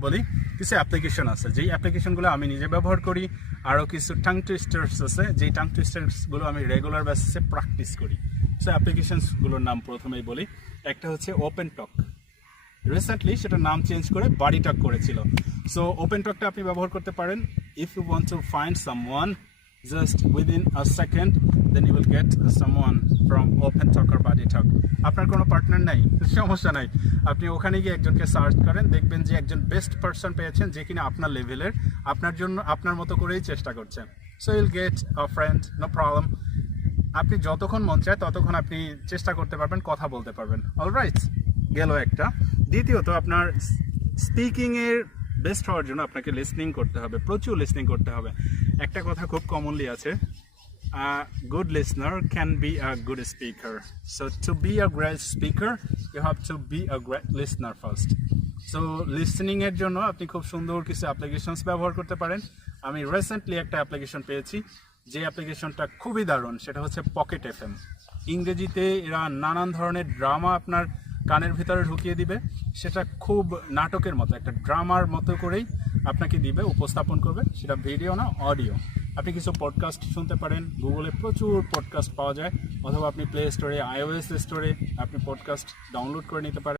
বলি কিছু অ্যাপ্লিকেশন আছে যেই অ্যাপ্লিকেশনগুলো আমি নিজে ব্যবহার করি, আরও কিছু টাং টুইস্টার্স আছে যেই টাং টুইস্টার্সগুলো আমি রেগুলার বেসিসে প্র্যাকটিস করি। সো অ্যাপ্লিকেশনসগুলোর নাম প্রথমেই বলি। একটা হচ্ছে ওপেন টক, রিসেন্টলি সেটা নাম চেঞ্জ করে বাডি টক করেছিল। সো ওপেন টকটা আপনি ব্যবহার করতে পারেন। If you want to find someone just within a second, then you will get someone from Open Talk আর বাডি টক। আপনার কোনো পার্টনার নাই, সমস্যা নাই, আপনি ওখানে গিয়ে একজনকে সার্চ করেন, দেখবেন যে একজন বেস্ট পারসন পেয়েছেন যে কিনা আপনার লেভেলের, আপনার জন্য আপনার মতো করেই চেষ্টা করছেন। So you'll get a friend, no problem. আপনি যতক্ষণ মন চায় ততক্ষণ আপনি চেষ্টা করতে পারবেন, কথা বলতে পারবেন। অলরাইট, গেল একটা। দ্বিতীয়ত, আপনার স্পিকিংয়ের বেস্ট হওয়ার জন্য আপনাকে লিসনিং করতে হবে, প্রচুর লিসনিং করতে হবে। একটা কথা খুব কমনলি আছে, good listener can be a good speaker. So to be a great speaker, you have to be a great listener first. So listening এর জন্য আপনি খুব সুন্দর কিছু অ্যাপ্লিকেশনস ব্যবহার করতে পারেন। আমি রিসেন্টলি একটা অ্যাপ্লিকেশন পেয়েছি, যে অ্যাপ্লিকেশনটা খুবই দারুণ, সেটা হচ্ছে পকেট এফএম। ইংরেজিতে এরা নানান ধরনের ড্রামা আপনার কানের ভিতরে ঢুকিয়ে দিবে, সেটা খুব নাটকের মতো, একটা ড্রামার মতো করেই আপনাকে দিবে, উপস্থাপন করবে, সেটা ভিডিও না অডিও। আপনি কিছু পডকাস্ট শুনতে পারেন, গুগলে প্রচুর পডকাস্ট পাওয়া যায়, অথবা আপনি প্লে স্টোরে, iOS স্টোরে আপনি পডকাস্ট ডাউনলোড করে নিতে পারেন।